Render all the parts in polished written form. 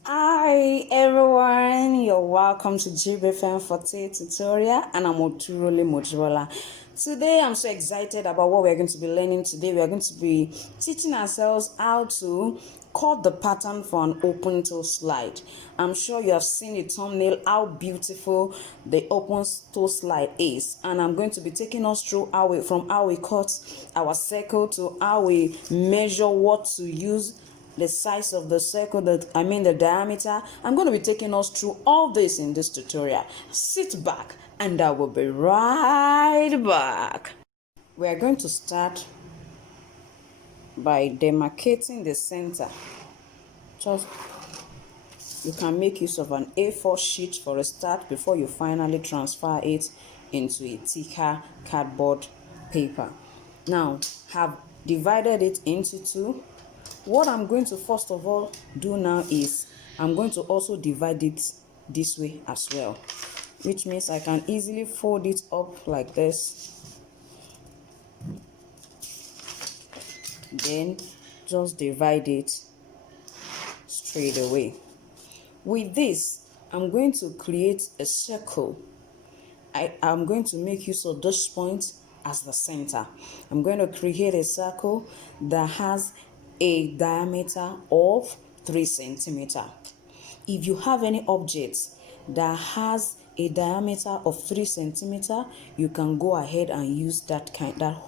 Hi everyone, you're welcome to Jibbyfem Forte tutorial, and I'm Oturole Mojibola. Today I'm so excited about what we're going to be learning today. We are going to be teaching ourselves how to cut the pattern for an open toe slide. I'm sure you have seen the thumbnail how beautiful the open toe slide is, and I'm going to be taking us through from how we cut our circle to how we measure what to use, the size of the circle, the diameter. I'm going to be taking us through all this in this tutorial. Sit back and I will be right back. We are going to start by demarcating the center. Just you can make use of an A4 sheet for a start before you finally transfer it into a thicker cardboard paper. Now, have divided it into two. What I'm going to first of all do now is I'm going to also divide it this way as well, which means I can easily fold it up like this, then just divide it straight away. With this, I'm going to create a circle. I'm going to make use of this point as the center. I'm going to create a circle that has a diameter of 3 centimeters. If you have any objects that has a diameter of 3 centimeters, you can go ahead and use that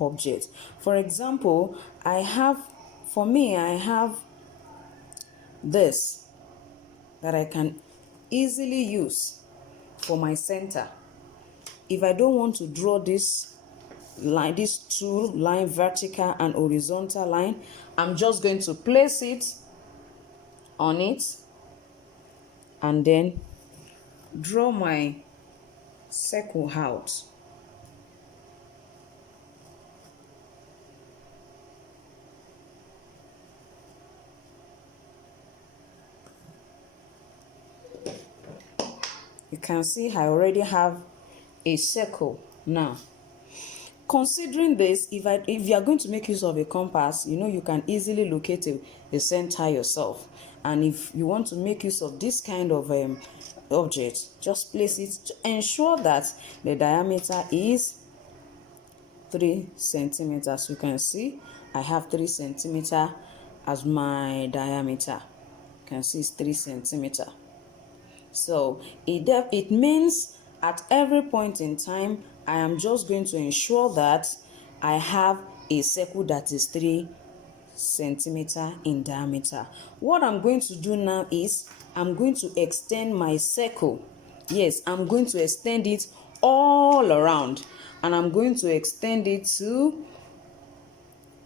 object. For example, I have this that I can easily use for my center. If I don't want to draw this line, these two line, vertical and horizontal line, I'm just going to place it on it and then draw my circle out. You can see I already have a circle now. Considering this, if you are going to make use of a compass, you can easily locate a center yourself. And if you want to make use of this kind of object, just place it to ensure that the diameter is 3 centimeters. You can see I have 3 centimeters as my diameter. You can see it's 3 centimeters. So it means at every point in time, I am just going to ensure that I have a circle that is 3 centimeters in diameter. What I'm going to do now is I'm going to extend my circle. Yes, I'm going to extend it all around, and I'm going to extend it to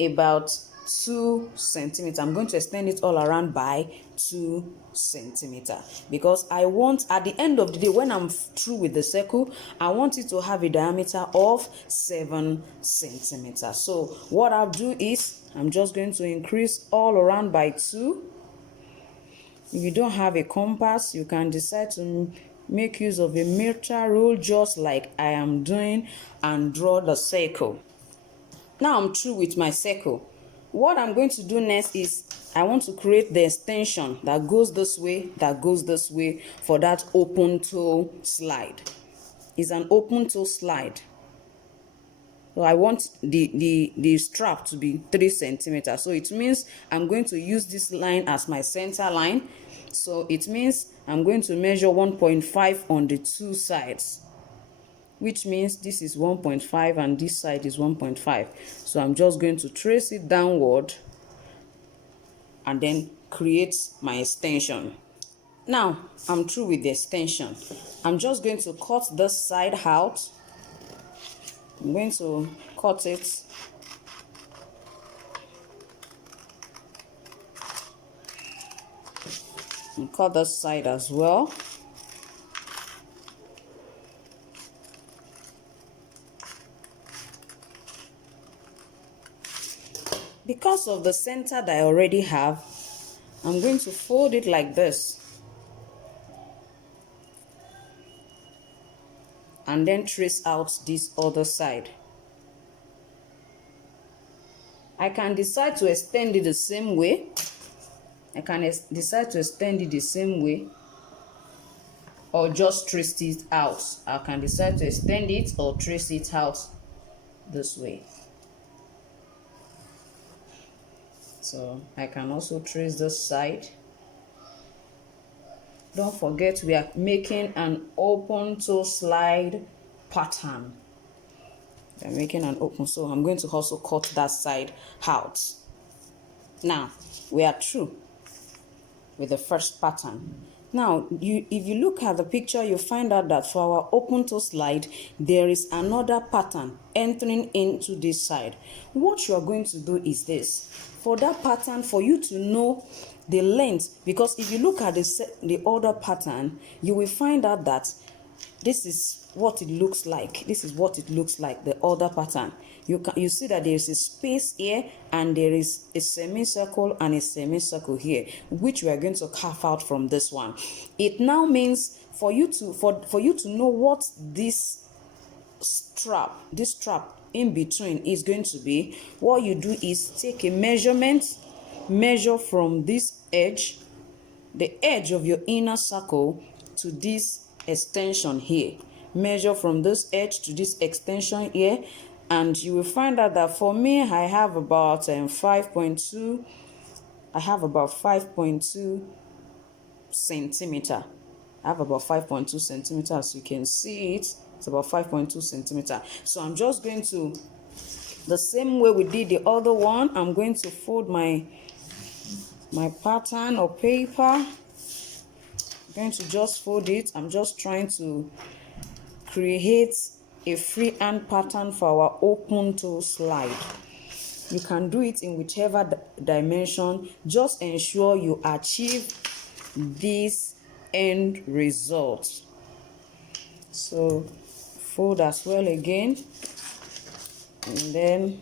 about 2 centimeters. I'm going to extend it all around by 2 centimeters because I want, at the end of the day, when I'm through with the circle, I want it to have a diameter of 7 centimeters. So what I'll do is I'm just going to increase all around by 2. If you don't have a compass, you can decide to make use of a meter rule, just like I am doing, and draw the circle. Now I'm through with my circle. What I'm going to do next is I want to create the extension that goes this way, for that open toe slide. It's an open toe slide. So I want the strap to be 3 centimeters. So it means I'm going to use this line as my center line. So it means I'm going to measure 1.5 on the two sides, which means this is 1.5 and this side is 1.5. So I'm just going to trace it downward and then create my extension. Now I'm through with the extension. I'm just going to cut this side out. I'm going to cut it and cut this side as well. Because of the center that I already have, I'm going to fold it like this and then trace out this other side. I can decide to extend it the same way. I can decide to extend it the same way or just trace it out. I can decide to extend it or trace it out this way. So I can also trace this side. Don't forget we are making an open toe slide pattern. We are making an open, so I'm going to also cut that side out. Now we are through with the first pattern. Now if you look at the picture, you find out that for our open toe slide there is another pattern entering into this side. What you are going to do is this. For that pattern, for you to know the length, because if you look at the other pattern, you will find out that this is what it looks like. This is what it looks like, the other pattern. You see that there is a space here and there is a semicircle and a semicircle here, which we are going to carve out from this one. It now means for you to know what this strap in between is going to be, what you do is take a measure from this edge, the edge of your inner circle, to this extension here. Measure from this edge to this extension here, and you will find out that for me I have about 5.2. I have about 5.2 centimeter. I have about 5.2 centimeter. As you can see it's about 5.2 centimeter. So I'm just going to, the same way we did the other one, I'm going to fold my pattern or paper. I'm going to just fold it. I'm just trying to create a freehand pattern for our open toe slide. You can do it in whichever dimension. Just ensure you achieve this end result. So fold as well again, and then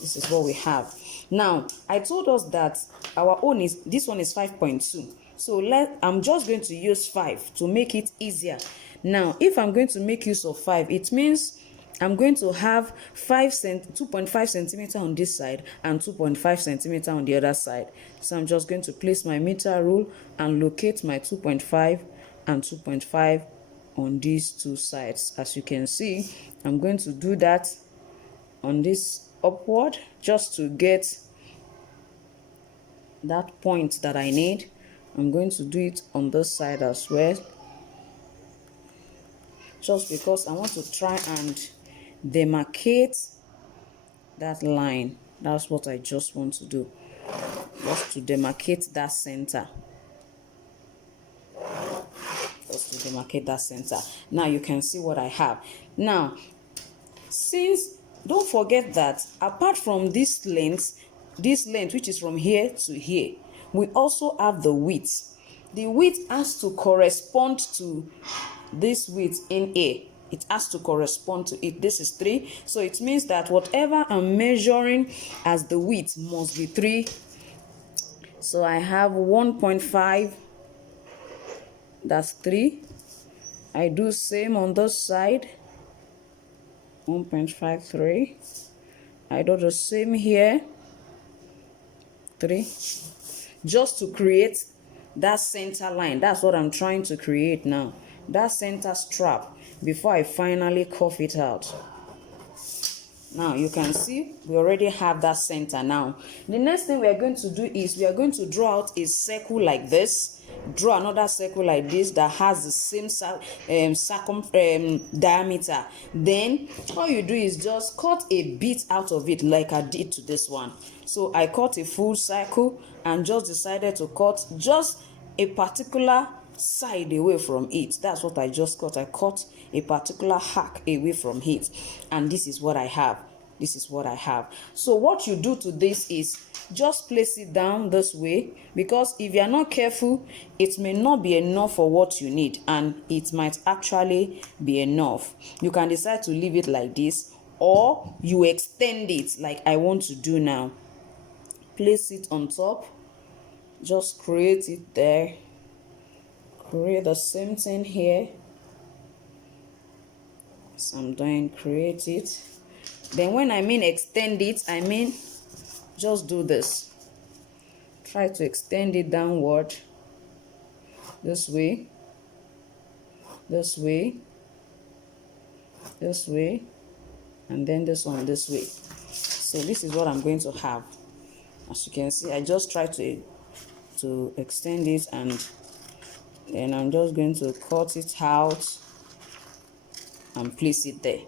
this is what we have. Now I told us that our own is, this one is 5.2. So I'm just going to use 5 to make it easier. Now if I'm going to make use of 5, it means I'm going to have 2.5 centimeter on this side and 2.5 centimeter on the other side. So I'm just going to place my meter rule and locate my 2.5 and 2.5 on these two sides. As you can see, I'm going to do that on this upward just to get that point that I need. I'm going to do it on this side as well, just because I want to try and demarcate that line. That's what I just want to do, just to demarcate that center. Now you can see what I have. Now, since, don't forget that apart from this length which is from here to here, we also have the width. The width has to correspond to this width in here. It has to correspond to it. This is 3, so it means that whatever I'm measuring as the width must be 3. So I have 1.5, that's 3. I do same on this side, 1.53. I do the same here, 3, just to create that center line. That's what I'm trying to create now, that center strap, before I finally cuff it out. Now you can see we already have that center. Now the next thing we are going to do is we are going to draw out a circle like this. Draw another circle like this that has the same diameter. Then all you do is just cut a bit out of it, like I did to this one. So I cut a full circle and just decided to cut just a particular side away from it. That's what I just cut. I cut a particular hack away from it, and this is what I have. So what you do to this is just place it down this way, because if you are not careful, it may not be enough for what you need, and it might actually be enough. You can decide to leave it like this, or you extend it like I want to do now. Place it on top, just create it there, create the same thing here. So I'm doing, create it. Then when I mean extend it, I mean just do this. try to extend it downward this way, this way, this way, and then this one this way. So this is what I'm going to have. As you can see, I just try to extend it, and then I'm just going to cut it out and place it there.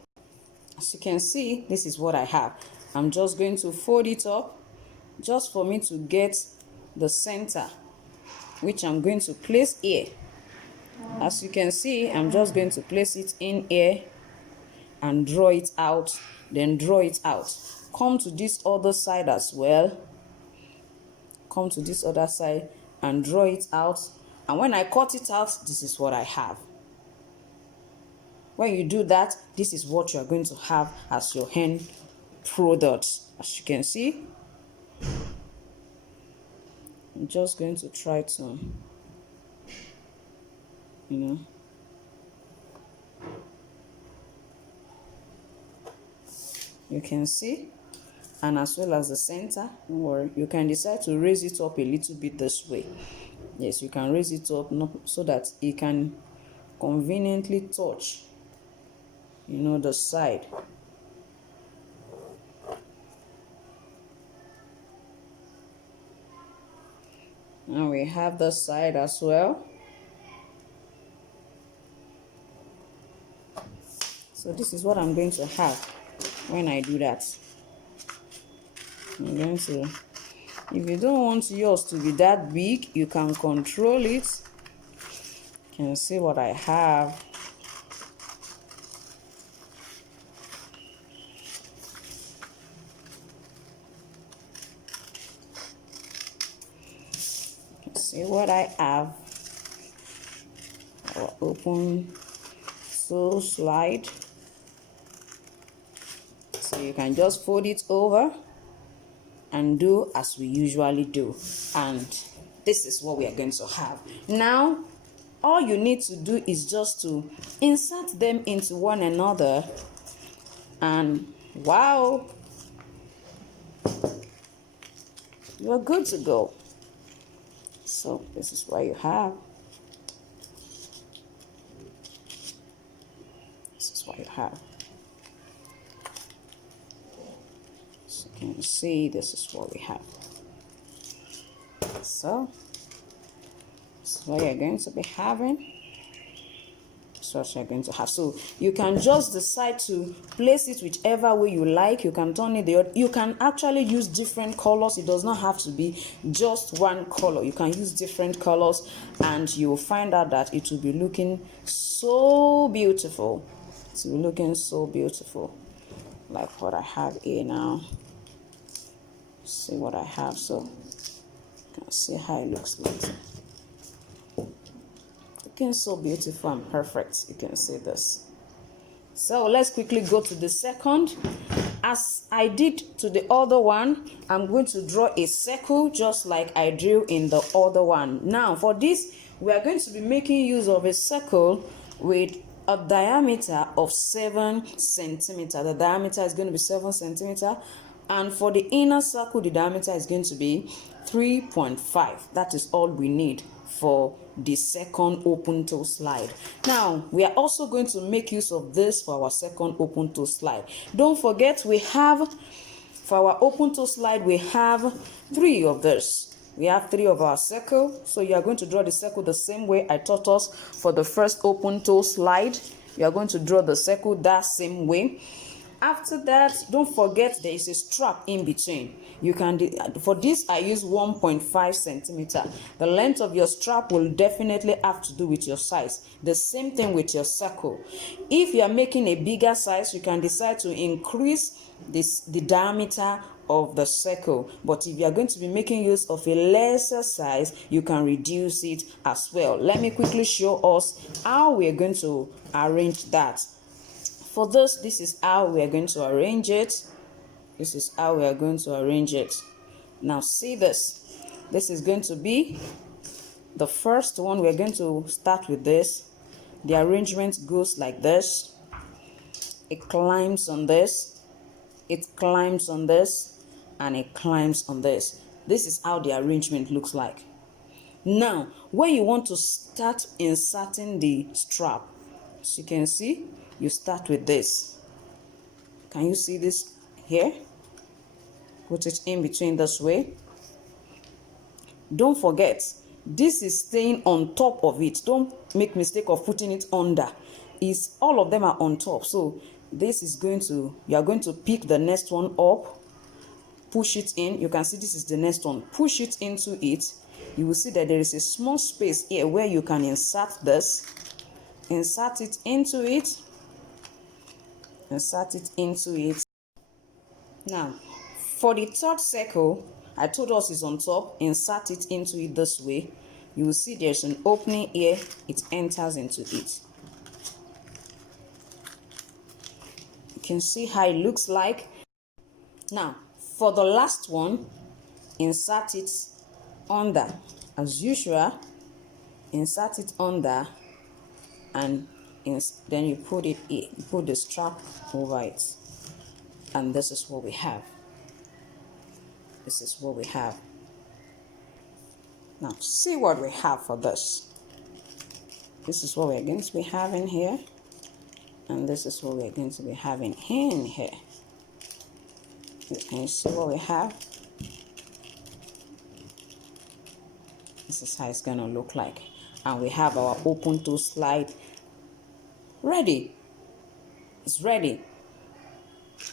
As you can see, this is what I have. I'm just going to fold it up just for me to get the center, which I'm going to place here. As you can see, I'm just going to place it in here and draw it out, then draw it out. Come to this other side as well. Come to this other side and draw it out. And when I cut it out, this is what I have. When you do that, this is what you are going to have as your hand products. As you can see, I'm just going to try to, you can see, and as well as the center, don't worry, you can decide to raise it up a little bit this way. Yes, you can raise it up so that it can conveniently touch, the side. Now we have the side as well. So this is what I'm going to have when I do that. I'm going to, if you don't want yours to be that big, you can control it. You can see what I have. See what I have. Our open sole slide. So you can just fold it over and do as we usually do. And this is what we are going to have. Now, all you need to do is just to insert them into one another, and wow, you're good to go. So this is what you have. This is what you have. So you can see this is what we have. So this is what you're going to be having. So you're going to have. So you can just decide to place it whichever way you like. You can turn it you can actually use different colors. It does not have to be just one color. You can use different colors, and you will find out that it will be looking so beautiful. It will be looking so beautiful, like what I have here now. See what I have, so you can see how it looks like. Looking so beautiful and perfect. You can see this. So let's quickly go to the second. As I did to the other one, I'm going to draw a circle just like I drew in the other one. Now for this, we are going to be making use of a circle with a diameter of 7 centimeters. The diameter is going to be 7 centimeters, and for the inner circle, the diameter is going to be 3.5. That is all we need for the second open toe slide. Now we are also going to make use of this for our second open toe slide. Don't forget, we have, for our open toe slide, we have 3 of this. We have 3 of our circle. So you are going to draw the circle the same way I taught us for the first open toe slide. You are going to draw the circle that same way. After that, don't forget there is a strap in between. You can, for this I use 1.5 centimeter. The length of your strap will definitely have to do with your size. The same thing with your circle. If you are making a bigger size, you can decide to increase the diameter of the circle. But if you are going to be making use of a lesser size, you can reduce it as well. Let me quickly show us how we are going to arrange that. For this is how we are going to arrange it. This is how we are going to arrange it. Now see this. This is going to be the first one. We are going to start with this. The arrangement goes like this. It climbs on this. It climbs on this. And it climbs on this. This is how the arrangement looks like. Now, when you want to start inserting the strap, as you can see, you start with this. Can you see this here? Put it in between this way. Don't forget, this is staying on top of it. Don't make mistake of putting it under. All of them are on top. So this is you are going to pick the next one up, push it in. You can see this is the next one. Push it into it. You will see that there is a small space here where you can insert this. Insert it into it. Insert it into it. Now, for the third circle, I told us is on top. Insert it into it this way. You will see there's an opening here. It enters into it. You can see how it looks like. Now, for the last one, insert it under. As usual, insert it under, and then you put it here. You put the strap over it. And this is what we have. This is what we have. Now, see what we have for this. This is what we're going to be having here. And this is what we're going to be having in here. Can you see what we have? This is how it's going to look like. And we have our open toe slide ready. It's ready.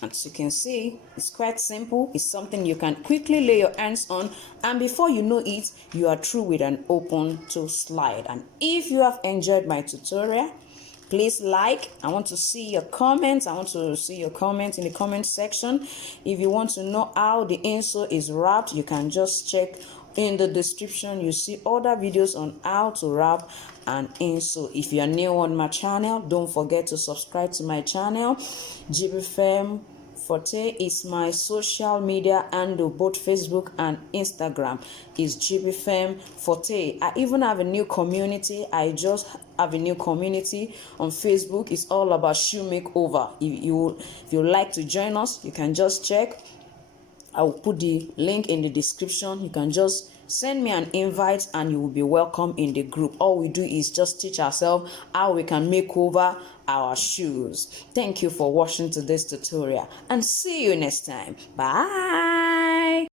As you can see, it's quite simple. It's something you can quickly lay your hands on, and before you know it, you are through with an open toe slide. And if you have enjoyed my tutorial, please like. I want to see your comments. I want to see your comments in the comment section. If you want to know how the insole is wrapped, you can just check in the description. You see other videos on how to wrap an insole. If you are new on my channel, don't forget to subscribe to my channel. Jibbyfem Forte is my social media handle, both Facebook and Instagram is Jibbyfem Forte. I even have a new community. I just have a new community on Facebook. It's all about shoe makeover. If you like to join us, you can just check. I will put the link in the description. You can just send me an invite and you will be welcome in the group. All we do is just teach ourselves how we can make over our shoes. Thank you for watching today's tutorial and see you next time. Bye.